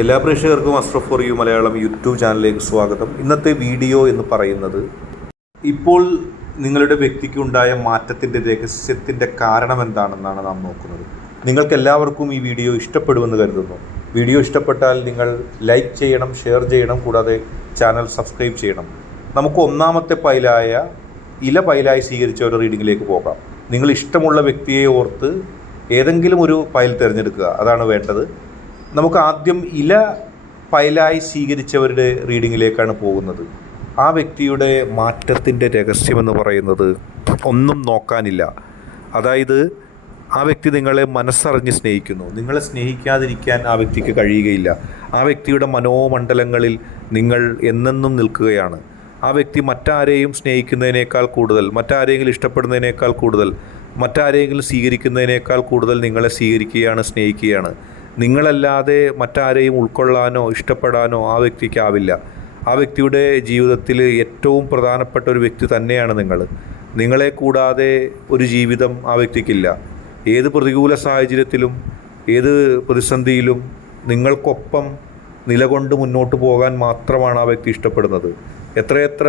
എല്ലാ പ്രേക്ഷകർക്കും astro for you Malayalam YouTube ചാനലിലേക്ക് സ്വാഗതം. ഇന്നത്തെ വീഡിയോ എന്ന് പറയുന്നത് ഇപ്പോൾ നിങ്ങളുടെ വ്യക്തിക്കുണ്ടായ മാറ്റത്തിൻ്റെ രഹസ്യത്തിൻ്റെ കാരണം എന്താണെന്നാണ് നാം നോക്കുന്നത്. നിങ്ങൾക്കെല്ലാവർക്കും ഈ വീഡിയോ ഇഷ്ടപ്പെടുമെന്ന് കരുതുന്നു. വീഡിയോ ഇഷ്ടപ്പെട്ടാൽ നിങ്ങൾ ലൈക്ക് ചെയ്യണം, ഷെയർ ചെയ്യണം, കൂടാതെ ചാനൽ സബ്സ്ക്രൈബ് ചെയ്യണം. നമുക്ക് ഒന്നാമത്തെ പൈലായ ഇല പൈലായി സ്വീകരിച്ച ഒരു റീഡിങ്ങിലേക്ക് പോകാം. നിങ്ങൾ ഇഷ്ടമുള്ള വ്യക്തിയെ ഓർത്ത് ഏതെങ്കിലും ഒരു പൈൽ തിരഞ്ഞെടുക്കുക, അതാണ് വേണ്ടത്. നമുക്ക് ആദ്യം ഇല പൈലായി സ്വീകരിച്ചവരുടെ റീഡിങ്ങിലേക്കാണ് പോകുന്നത്. ആ വ്യക്തിയുടെ മാറ്റത്തിൻ്റെ രഹസ്യമെന്ന് പറയുന്നത് ഒന്നും നോക്കാനില്ല. അതായത് ആ വ്യക്തി നിങ്ങളെ മനസ്സറിഞ്ഞ് സ്നേഹിക്കുന്നു. നിങ്ങളെ സ്നേഹിക്കാതിരിക്കാൻ ആ വ്യക്തിക്ക് കഴിയുകയില്ല. ആ വ്യക്തിയുടെ മനോമണ്ഡലങ്ങളിൽ നിങ്ങൾ എന്നെന്നും നിൽക്കുകയാണ്. ആ വ്യക്തി മറ്റാരെയും സ്നേഹിക്കുന്നതിനേക്കാൾ കൂടുതൽ, മറ്റാരെങ്കിലും ഇഷ്ടപ്പെടുന്നതിനേക്കാൾ കൂടുതൽ, മറ്റാരെങ്കിലും സ്വീകരിക്കുന്നതിനേക്കാൾ കൂടുതൽ നിങ്ങളെ സ്വീകരിക്കുകയാണ്, സ്നേഹിക്കുകയാണ്. നിങ്ങളല്ലാതെ മറ്റാരെയും ഉൾക്കൊള്ളാനോ ഇഷ്ടപ്പെടാനോ ആ വ്യക്തിക്കാവില്ല. ആ വ്യക്തിയുടെ ജീവിതത്തിൽ ഏറ്റവും പ്രധാനപ്പെട്ട ഒരു വ്യക്തി തന്നെയാണ് നിങ്ങൾ. നിങ്ങളെ കൂടാതെ ഒരു ജീവിതം ആ വ്യക്തിക്കില്ല. ഏത് പ്രതികൂല സാഹചര്യത്തിലും ഏത് പ്രതിസന്ധിയിലും നിങ്ങൾക്കൊപ്പം നിലകൊണ്ട് മുന്നോട്ട് പോകാൻ മാത്രമാണ് ആ വ്യക്തി ഇഷ്ടപ്പെടുന്നത്. എത്രയെത്ര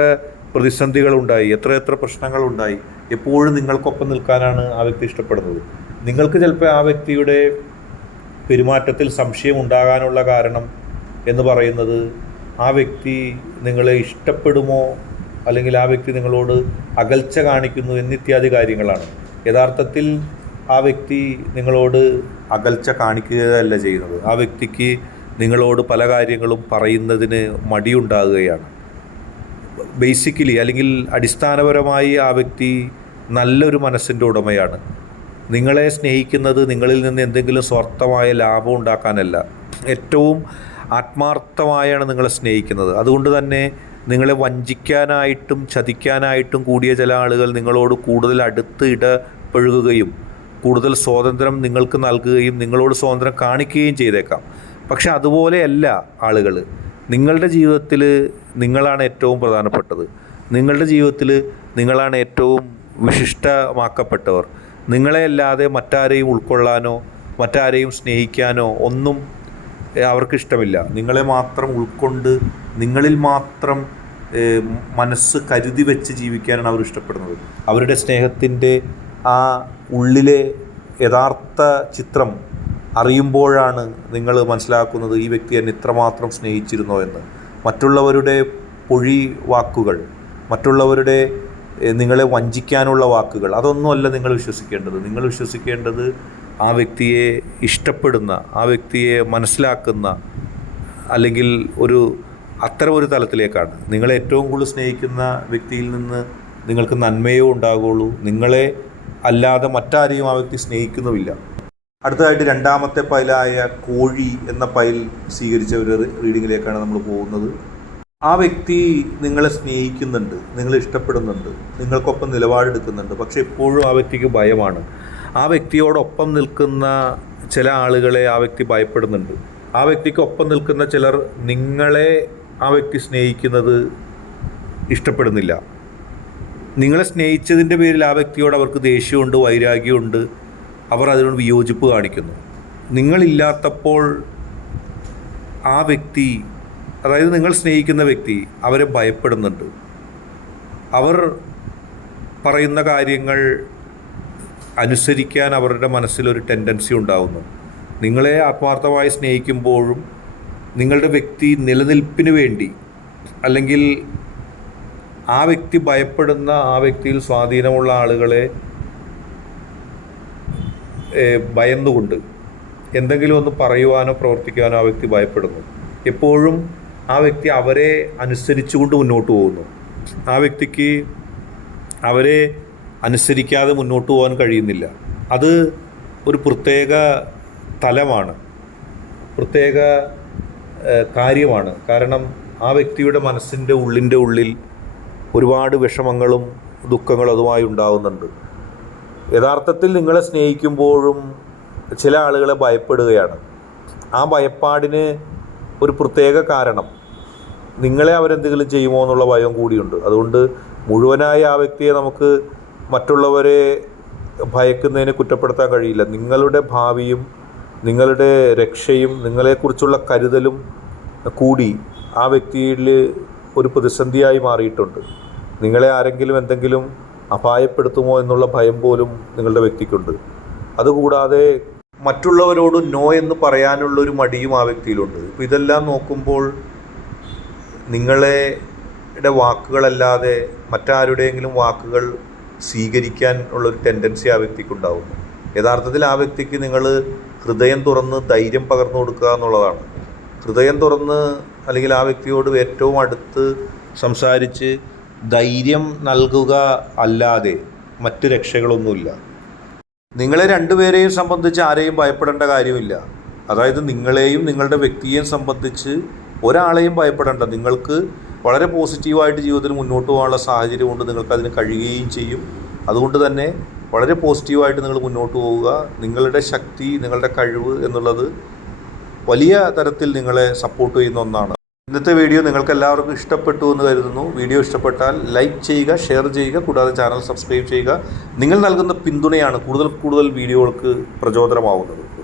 പ്രതിസന്ധികളുണ്ടായി, എത്രയെത്ര പ്രശ്നങ്ങളുണ്ടായി, എപ്പോഴും നിങ്ങൾക്കൊപ്പം നിൽക്കാനാണ് ആ വ്യക്തി ഇഷ്ടപ്പെടുന്നത്. നിങ്ങൾക്ക് ചിലപ്പോൾ ആ വ്യക്തിയുടെ പെരുമാറ്റത്തിൽ സംശയം ഉണ്ടാകാനുള്ള കാരണം എന്ന് പറയുന്നത് ആ വ്യക്തി നിങ്ങളെ ഇഷ്ടപ്പെടുമോ, അല്ലെങ്കിൽ ആ വ്യക്തി നിങ്ങളോട് അകൽച്ച കാണിക്കുന്നു എന്നിത്യാദി കാര്യങ്ങളാണ്. യഥാർത്ഥത്തിൽ ആ വ്യക്തി നിങ്ങളോട് അകൽച്ച കാണിക്കുകയല്ല ചെയ്യുന്നത്. ആ വ്യക്തിക്ക് നിങ്ങളോട് പല കാര്യങ്ങളും പറയുന്നതിന് മടിയുണ്ടാകുകയാണ്. ബേസിക്കലി അല്ലെങ്കിൽ അടിസ്ഥാനപരമായി ആ വ്യക്തി നല്ലൊരു മനസ്സിൻ്റെ ഉടമയാണ്. നിങ്ങളെ സ്നേഹിക്കുന്നത് നിങ്ങളിൽ നിന്ന് എന്തെങ്കിലും സ്വാർത്ഥമായ ലാഭം ഉണ്ടാക്കാനല്ല, ഏറ്റവും ആത്മാർത്ഥമായാണ് നിങ്ങളെ സ്നേഹിക്കുന്നത്. അതുകൊണ്ട് തന്നെ നിങ്ങളെ വഞ്ചിക്കാനായിട്ടും ചതിക്കാനായിട്ടും കൂടിയ ചില ആളുകൾ നിങ്ങളോട് കൂടുതൽ അടുത്ത് ഇടപഴകുകയും കൂടുതൽ സ്വാതന്ത്ര്യം നിങ്ങൾക്ക് നൽകുകയും നിങ്ങളോട് സ്വാതന്ത്ര്യം കാണിക്കുകയും ചെയ്തേക്കാം. പക്ഷെ അതുപോലെയല്ല ആളുകൾ. നിങ്ങളുടെ ജീവിതത്തിൽ നിങ്ങളാണ് ഏറ്റവും പ്രധാനപ്പെട്ടത്. നിങ്ങളുടെ ജീവിതത്തിൽ നിങ്ങളാണ് ഏറ്റവും വിശിഷ്ടമാക്കപ്പെട്ടവർ. നിങ്ങളെയല്ലാതെ മറ്റാരെയും ഉൾക്കൊള്ളാനോ മറ്റാരെയും സ്നേഹിക്കാനോ ഒന്നും അവർക്കിഷ്ടമില്ല. നിങ്ങളെ മാത്രം ഉൾക്കൊണ്ട് നിങ്ങളിൽ മാത്രം മനസ്സ് കരുതി വെച്ച് ജീവിക്കാനാണ് അവർ ഇഷ്ടപ്പെടുന്നത്. അവരുടെ സ്നേഹത്തിൻ്റെ ആ ഉള്ളിലെ യഥാർത്ഥ ചിത്രം അറിയുമ്പോഴാണ് നിങ്ങൾ മനസ്സിലാക്കുന്നത് ഈ വ്യക്തി എന്നെ ഇത്രമാത്രം സ്നേഹിച്ചിരുന്നോ എന്ന്. മറ്റുള്ളവരുടെ പൊഴി വാക്കുകൾ, മറ്റുള്ളവരുടെ നിങ്ങളെ വഞ്ചിക്കാനുള്ള വാക്കുകൾ, അതൊന്നുമല്ല നിങ്ങൾ വിശ്വസിക്കേണ്ടത്. നിങ്ങൾ വിശ്വസിക്കേണ്ടത് ആ വ്യക്തിയെ ഇഷ്ടപ്പെടുന്ന, ആ വ്യക്തിയെ മനസ്സിലാക്കുന്ന, അല്ലെങ്കിൽ അത്തരം ഒരു തലത്തിലേക്കാണ്. നിങ്ങളെ ഏറ്റവും കൂടുതൽ സ്നേഹിക്കുന്ന വ്യക്തിയിൽ നിന്ന് നിങ്ങൾക്ക് നന്മയോ ഉണ്ടാകുള്ളൂ. നിങ്ങളെ അല്ലാതെ മറ്റാരെയും ആ വ്യക്തി സ്നേഹിക്കുന്നുമില്ല. അടുത്തതായിട്ട് രണ്ടാമത്തെ പൈലായ കോഴി എന്ന പൈൽ സ്വീകരിച്ച ഒരു റീഡിങ്ങിലേക്കാണ് നമ്മൾ പോകുന്നത്. ആ വ്യക്തി നിങ്ങളെ സ്നേഹിക്കുന്നുണ്ട്, നിങ്ങളെ ഇഷ്ടപ്പെടുന്നുണ്ട്, നിങ്ങൾക്കൊപ്പം നിലപാടെടുക്കുന്നുണ്ട്. പക്ഷെ എപ്പോഴും ആ വ്യക്തിക്ക് ഭയമാണ്. ആ വ്യക്തിയോടൊപ്പം നിൽക്കുന്ന ചില ആളുകളെ ആ വ്യക്തി ഭയപ്പെടുന്നുണ്ട്. ആ വ്യക്തിക്കൊപ്പം നിൽക്കുന്ന ചിലർ നിങ്ങളെ ആ വ്യക്തി സ്നേഹിക്കുന്നത് ഇഷ്ടപ്പെടുന്നില്ല. നിങ്ങളെ സ്നേഹിച്ചതിൻ്റെ പേരിൽ ആ വ്യക്തിയോട് അവർക്ക് ദേഷ്യമുണ്ട്, വൈരാഗ്യമുണ്ട്. അവർ അതിനോട് വിയോജിപ്പ് കാണിക്കുന്നു. നിങ്ങളില്ലാത്തപ്പോൾ ആ വ്യക്തി, അതായത് നിങ്ങൾ സ്നേഹിക്കുന്ന വ്യക്തി, അവരെ ഭയപ്പെടുന്നുണ്ട്. അവർ പറയുന്ന കാര്യങ്ങൾ അനുസരിക്കാൻ അവരുടെ മനസ്സിലൊരു ടെൻഡൻസി ഉണ്ടാകുന്നു. നിങ്ങളെ ആത്മാർത്ഥമായി സ്നേഹിക്കുമ്പോഴും നിങ്ങളുടെ വ്യക്തി നിലനിൽപ്പിന് വേണ്ടി, അല്ലെങ്കിൽ ആ വ്യക്തി ഭയപ്പെടുന്ന, ആ വ്യക്തിയിൽ സ്വാധീനമുള്ള ആളുകളെ ഭയന്നുകൊണ്ട് എന്തെങ്കിലും ഒന്ന് പറയുവാനോ പ്രവർത്തിക്കാനോ ആ വ്യക്തി ഭയപ്പെടുന്നു. എപ്പോഴും ആ വ്യക്തി അവരെ അനുസരിച്ചുകൊണ്ട് മുന്നോട്ട് പോകുന്നു. ആ വ്യക്തിക്ക് അവരെ അനുസരിക്കാതെ മുന്നോട്ട് പോകാൻ കഴിയുന്നില്ല. അത് ഒരു പ്രത്യേക തലമാണ്, പ്രത്യേക കാര്യമാണ്. കാരണം ആ വ്യക്തിയുടെ മനസ്സിൻ്റെ ഉള്ളിൽ ഒരുപാട് വിഷമങ്ങളും ദുഃഖങ്ങളും അതുമായി ഉണ്ടാകുന്നുണ്ട്. യഥാർത്ഥത്തിൽ നിങ്ങളെ സ്നേഹിക്കുമ്പോഴും ചില ആളുകളെ ഭയപ്പെടുകയാണ്. ആ ഭയപ്പാടിന് ഒരു പ്രത്യേക കാരണം, നിങ്ങളെ അവരെന്തെങ്കിലും ചെയ്യുമോ എന്നുള്ള ഭയം കൂടിയുണ്ട്. അതുകൊണ്ട് മുഴുവനായി ആ വ്യക്തിയെ നമുക്ക് മറ്റുള്ളവരെ ഭയക്കുന്നതിനെ കുറ്റപ്പെടുത്താൻ കഴിയില്ല. നിങ്ങളുടെ ഭാവിയും നിങ്ങളുടെ രക്ഷയും നിങ്ങളെക്കുറിച്ചുള്ള കരുതലും കൂടി ആ വ്യക്തിയിൽ ഒരു പ്രതിസന്ധിയായി മാറിയിട്ടുണ്ട്. നിങ്ങളെ ആരെങ്കിലും എന്തെങ്കിലും അപായപ്പെടുത്തുമോ എന്നുള്ള ഭയം പോലും നിങ്ങളുടെ വ്യക്തിക്കുണ്ട്. അതുകൂടാതെ മറ്റുള്ളവരോട് നോ എന്ന് പറയാനുള്ളൊരു മടിയും ആ വ്യക്തിയിലുണ്ട്. ഇപ്പോൾ ഇതെല്ലാം നോക്കുമ്പോൾ നിങ്ങളുടെ വാക്കുകളല്ലാതെ മറ്റാരുടെയെങ്കിലും വാക്കുകൾ സ്വീകരിക്കാൻ ഉള്ളൊരു ടെൻഡൻസി ആ വ്യക്തിക്കുണ്ടാവുന്നു. യഥാർത്ഥത്തിൽ ആ വ്യക്തിക്ക് നിങ്ങൾ ഹൃദയം തുറന്ന് ധൈര്യം പകർന്നു കൊടുക്കുക എന്നുള്ളതാണ്. ഹൃദയം തുറന്ന് അല്ലെങ്കിൽ ആ വ്യക്തിയോട് ഏറ്റവും അടുത്ത് സംസാരിച്ച് ധൈര്യം നൽകുക അല്ലാതെ മറ്റ് രക്ഷകളൊന്നുമില്ല. നിങ്ങളെ രണ്ടുപേരെയും സംബന്ധിച്ച് ആരെയും ഭയപ്പെടേണ്ട കാര്യമില്ല. അതായത് നിങ്ങളെയും നിങ്ങളുടെ വ്യക്തിയെയും സംബന്ധിച്ച് ഒരാളെയും ഭയപ്പെടേണ്ട. നിങ്ങൾക്ക് വളരെ പോസിറ്റീവായിട്ട് ജീവിതത്തിൽ മുന്നോട്ട് പോകാനുള്ള സാഹചര്യം കൊണ്ട് നിങ്ങൾക്കതിന് കഴിയുകയും ചെയ്യും. അതുകൊണ്ട് തന്നെ വളരെ പോസിറ്റീവായിട്ട് നിങ്ങൾ മുന്നോട്ട് പോവുക. നിങ്ങളുടെ ശക്തി, നിങ്ങളുടെ കഴിവ് എന്നുള്ളത് വലിയ തരത്തിൽ നിങ്ങളെ സപ്പോർട്ട് ചെയ്യുന്ന ഒന്നാണ്. ഇന്നത്തെ വീഡിയോ നിങ്ങൾക്ക് എല്ലാവർക്കും ഇഷ്ടപ്പെട്ടു എന്ന് കരുതുന്നു. വീഡിയോ ഇഷ്ടപ്പെട്ടാൽ ലൈക്ക് ചെയ്യുക, ഷെയർ ചെയ്യുക, കൂടാതെ ചാനൽ സബ്സ്ക്രൈബ് ചെയ്യുക. നിങ്ങൾ നൽകുന്ന പിന്തുണയാണ് കൂടുതൽ വീഡിയോകൾക്ക് പ്രചോദനമാവുന്നത്.